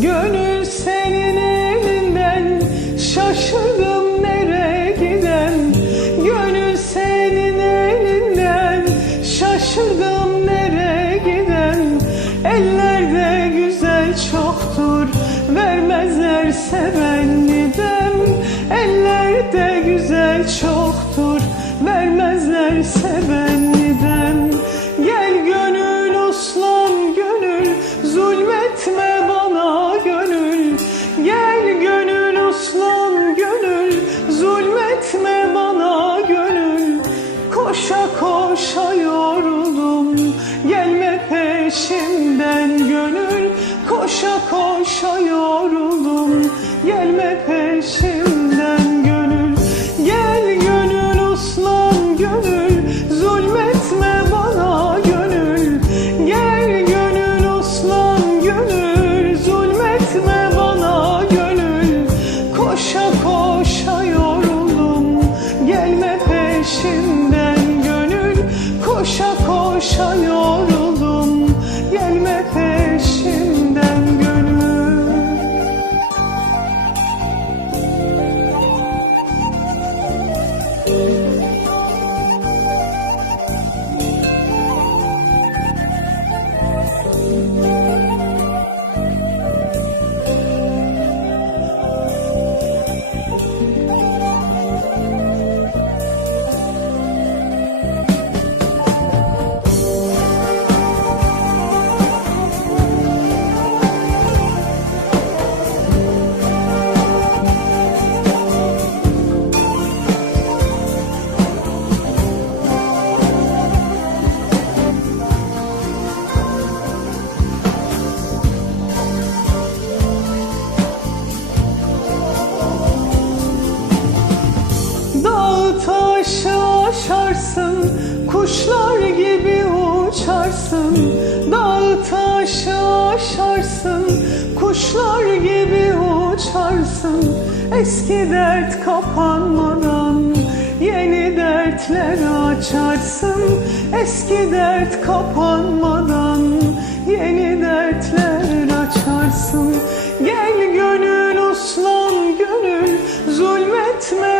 Gönül Koşa yoruldum gelme peşimden Koşa kuşlar gibi uçarsın. Dağ taşı aşarsın, kuşlar gibi uçarsın. Eski dert kapanmadan yeni dertler açarsın. Eski dert kapanmadan yeni dertler açarsın. Gel gönül uslan gönül zulmetme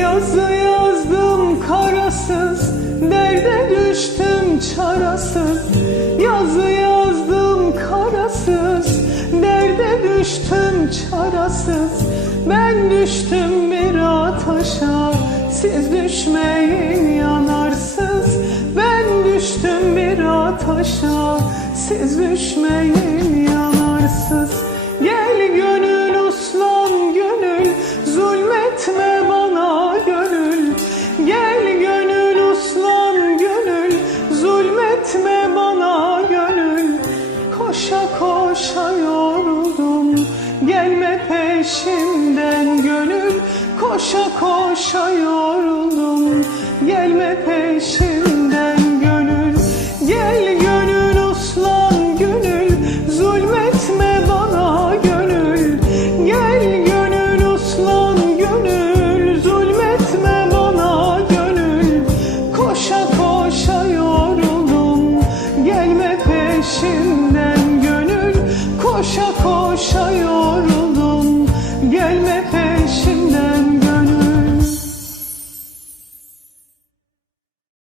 Yazı yazdım karasız Derde düştüm çarasız. Yazı yazdım karasız Derde düştüm çarasız. Ben düştüm bir ataşa Siz düşmeyin yanarsız. Ben düştüm bir ataşa Siz düşmeyin yanarsız Koşa koşa yoruldum